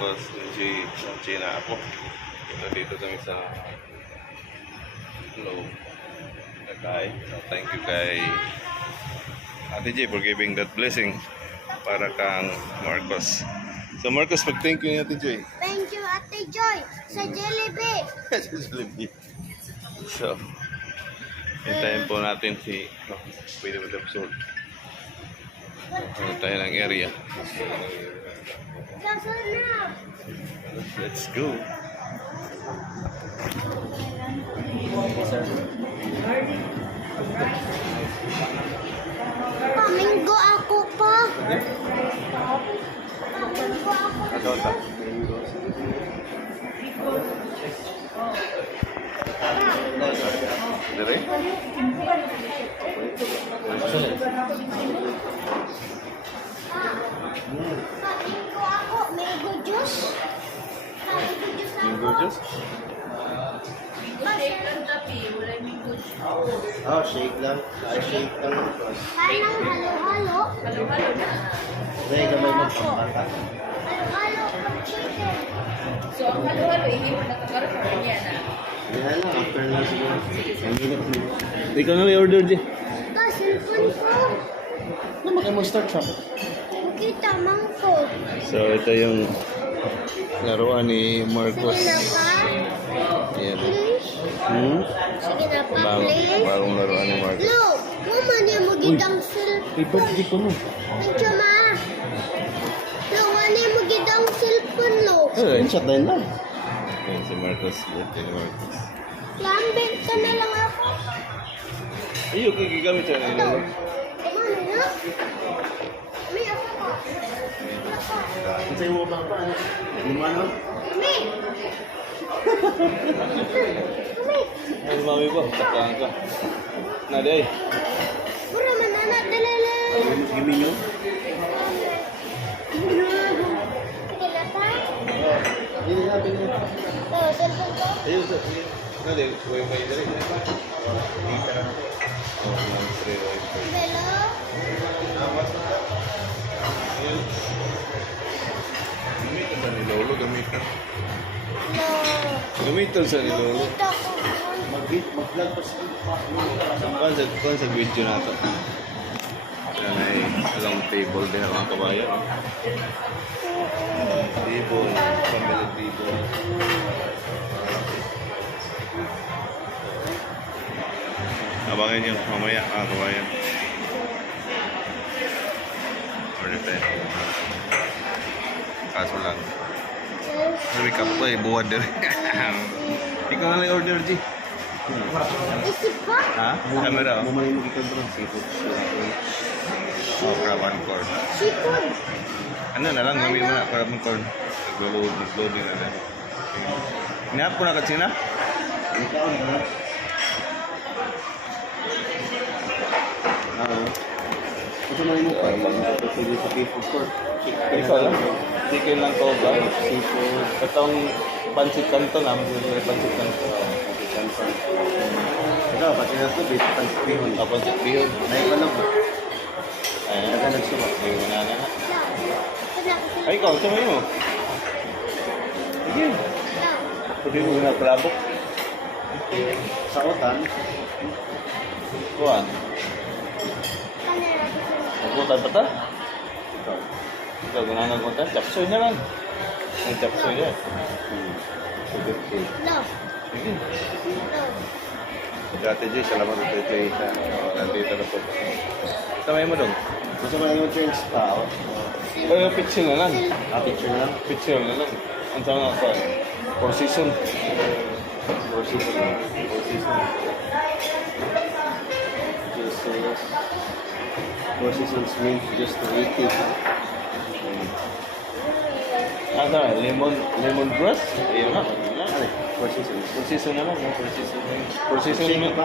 Marcos, Gina ako. Dito kami sa Hello. Okay. So, thank you kay Ate J for giving that blessing para kang Marcos. So Marcos, mag-thank you ni Ate J. Thank you, Ate Joy, sa Jollibee. Sa Jollibee. So, hintayin po natin si pwede mo episode. Ano tayo ng area. Let's go. Paminggo ako pa. Paminggo ako. Adota. Dire? Paminggo ako. Mango juice. Mango juice ako. Mango juice? Oh, shake lang. Shake lang. Parang halo-halo. Dahil gamay mo pambata. Halo-halo pag chicken. So, ang halo-halo, hindi mo nakakaroon pa rin yan, ah. Yan lang, after lang siguro. Ang hirap mo. Ikaw na may order di. Ito, cellphone ko. Ano makay mo start shop? Kita man ko. So ito yung laruan ni Marcos. Sige na pa. Ayan. Please. Sige na pa, please. Bagong laruan ni Marcos. Lo, mama niya mo gitang cellphone. Ipag di ko mo. Medyo ma. Lo, wala mo gitang cellphone, lo. Screenshot na yun lang. Ayan si Marcos. Birthday ni Marcos. Lambing ka na lang ako. Ayun, gigamit siya Ito. nila. Kumano na? May ako pa. Ang sa'yo mo ba pa? Lima no? Kami. Kami. Ay, mami ba? Sakahan ka. Naday. Puro manana, dalala. Gimme nyo? Kila pa. Hindi na, hindi na. Cellphone ko. Ayun, sige. Naday, huwag may dali. Oh, free wifi. Belo. Ayun. Gamitan sa ni Lolo, gamitan. No. Gamitan sa ni Lolo. Dito ko. Mag-vlog pa siya. Kung sa video natin. Yan ay alang table din ang mga kabayan. Table, family table. Abangan nyo mamaya mga kabayan. Order tayo. Kaso lang. Sabi ka po eh, buwad din. Ikaw na lang order, G. Isip pa? Ha? Camera, oh. Bumalik mo kita bro. Seafood. Oh, crab and corn. Sipon. Ano na lang, gawin mo na crab and corn. Nag-loading na lang. Inahap ko na katsina? Ikaw na. Ito na mo pa. Pwede sa seafood court. Ikaw lang. Chicken lang ko ba? Seafood. Itong pancit canto na, may pancit canto. Ikaw, pati na ito, basic ang pihon. Pancit bihon. Naipanog ba? Ayan. Nagka nagsuwa. May banana na. No. Ay, ikaw, samay mo. Sige. No. Pwede mo na palabok. Sa utan, Kuhan. Kanera. Nagputan pa ta? Ikaw, ganahan nagputan. Chapsoy na lang. May chapsoy na. sugar cake. No. Sige. No. Dati J, salamat sa J. Nandito na po. Samay mo dong. Gusto mo lang yung change tao? Picture na lang. Picture na lang. Picture na lang. Ang tawag na ako. Four season. Four seasons. Four seasons. Just Four seasons means just to eat it. Ang tawag, lemongrass? Ayun na. Ano? Four seasons. Four season na lang. Four season. Four season Shake na ba?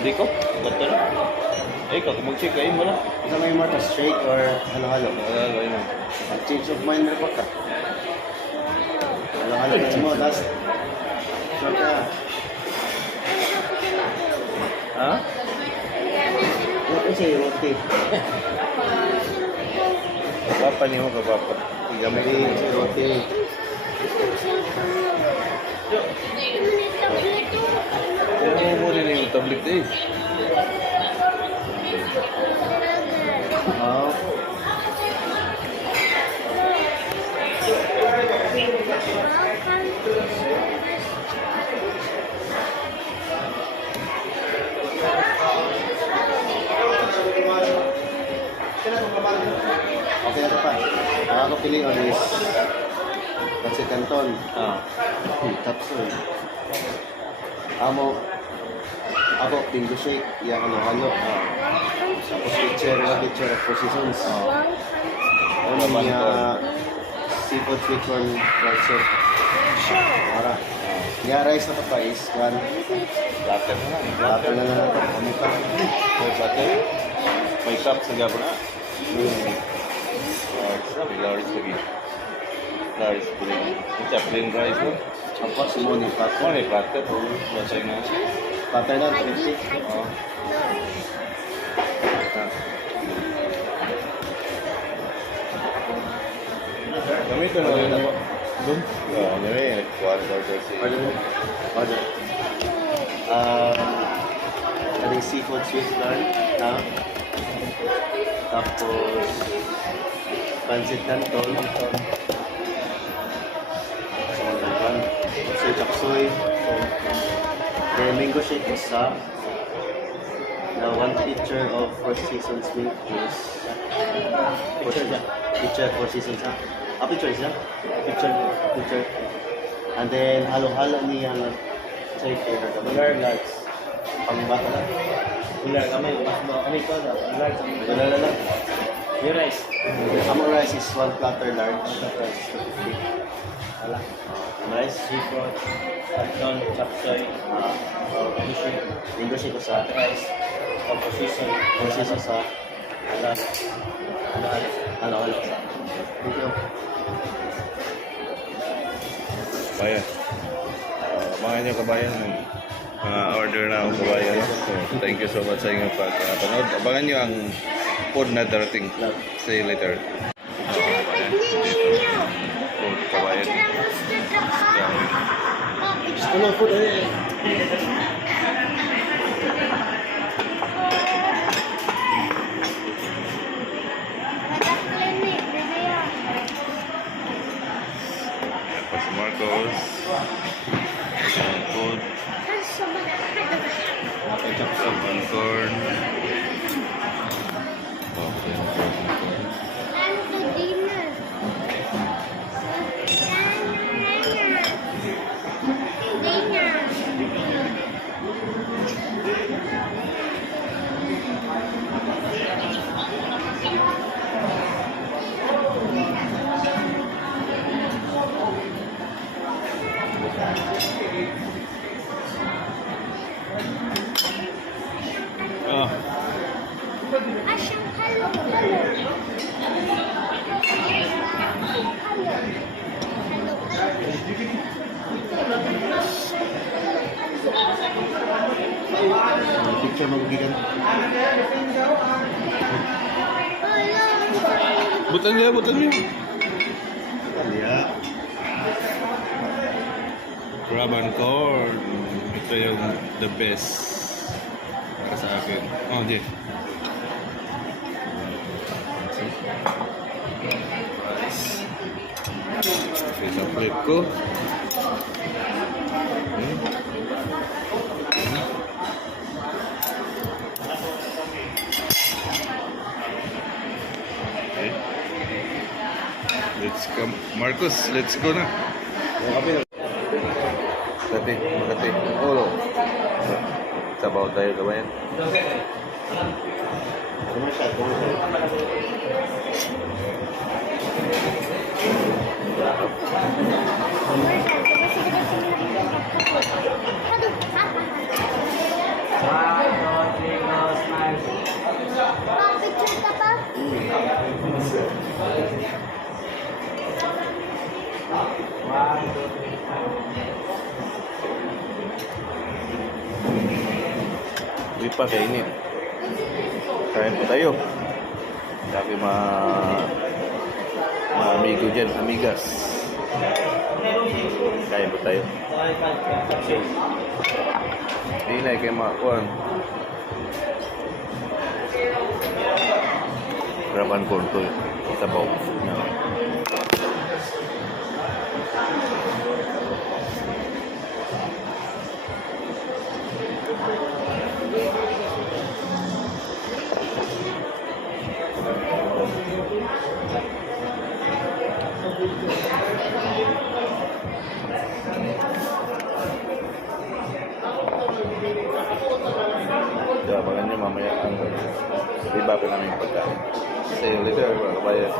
Hindi ko. Ba't na? Eh, ikaw, kung mag-check kayo mo lang. Ano may more shake or halo-halo? Ayun na. Change of mind na ka. Halo-halo mo, last. Sure ka. Ha? What is it? What is it? Papa niyo ka papa. Gamay May sirote. Kaya mo rin yung tablet eh. Oh. Okay, ano pa? Ako pili on is Pancit Canton. Tapsoy. Ako, Bingo Shake. Iya, halo-halo. Tapos picture of Four Seasons. Ano niya, seafood sweet corn rice soup. Para. Yeah, rice na pa is kan. Platter na lang. Platter na lang ito. Ano pa? May platter. May cup sa gabo na. Sabi, large lagi. Large plain. Ito, plain rice mo. Tapos mo ni Ano platter. yung platter? Masay na. Platter na, 50. Oo. Gamit na lang ako. Doon? Oo, nire. Nagkuhan order si... Order. Ano yung seafood sweet corn. Ha? Tapos, pancit canton. Soy chapsoy. Then mango shake isa. Now, one picture of Four Seasons milk juice. Picture Four Seasons ha? Picture isa? Picture. And then, halo-halo niya na say favorite. Large. Pangbata na. Kami ko daw. Wala na lang. Yung rice. Among rice is one platter large. Wala. Rice. Seafood. Canton. Chapsoy. Sushi. Mango shake ko sa Rice. Composition. Four Seasons sa Wala. halo-halo. Thank you. Bayan. Mga nyo kabayan. Mga order na ako kabayan. So, thank you so much sa inyong pagpanood. Abangan nyo ang food na darating. See you later. Food kabayan. Ano food Pas Marcos. Ang food. Sabon corn. Okay. Oh. Asyang halo. picture magigigan. Butan niya. Ya. Ramen corn. Ito yung the best para sa akin. Oh, di. Rice. Okay, sa flip ko. Okay. Let's go. Marcos, let's go na. Makati. Ulo. Sabaw tayo gabayan. Commercial. Picture ka pa? Hindi pa kainit. Kain po tayo. Sabi mga amigo dyan, amigas. Kaya ba tayo? Chapsoy. Hindi na kayo makakuhan. Rapan corn to sa baw. Kaya abangan nyo mamaya ang iba pa namin pagkain. See you later, mga kabayan.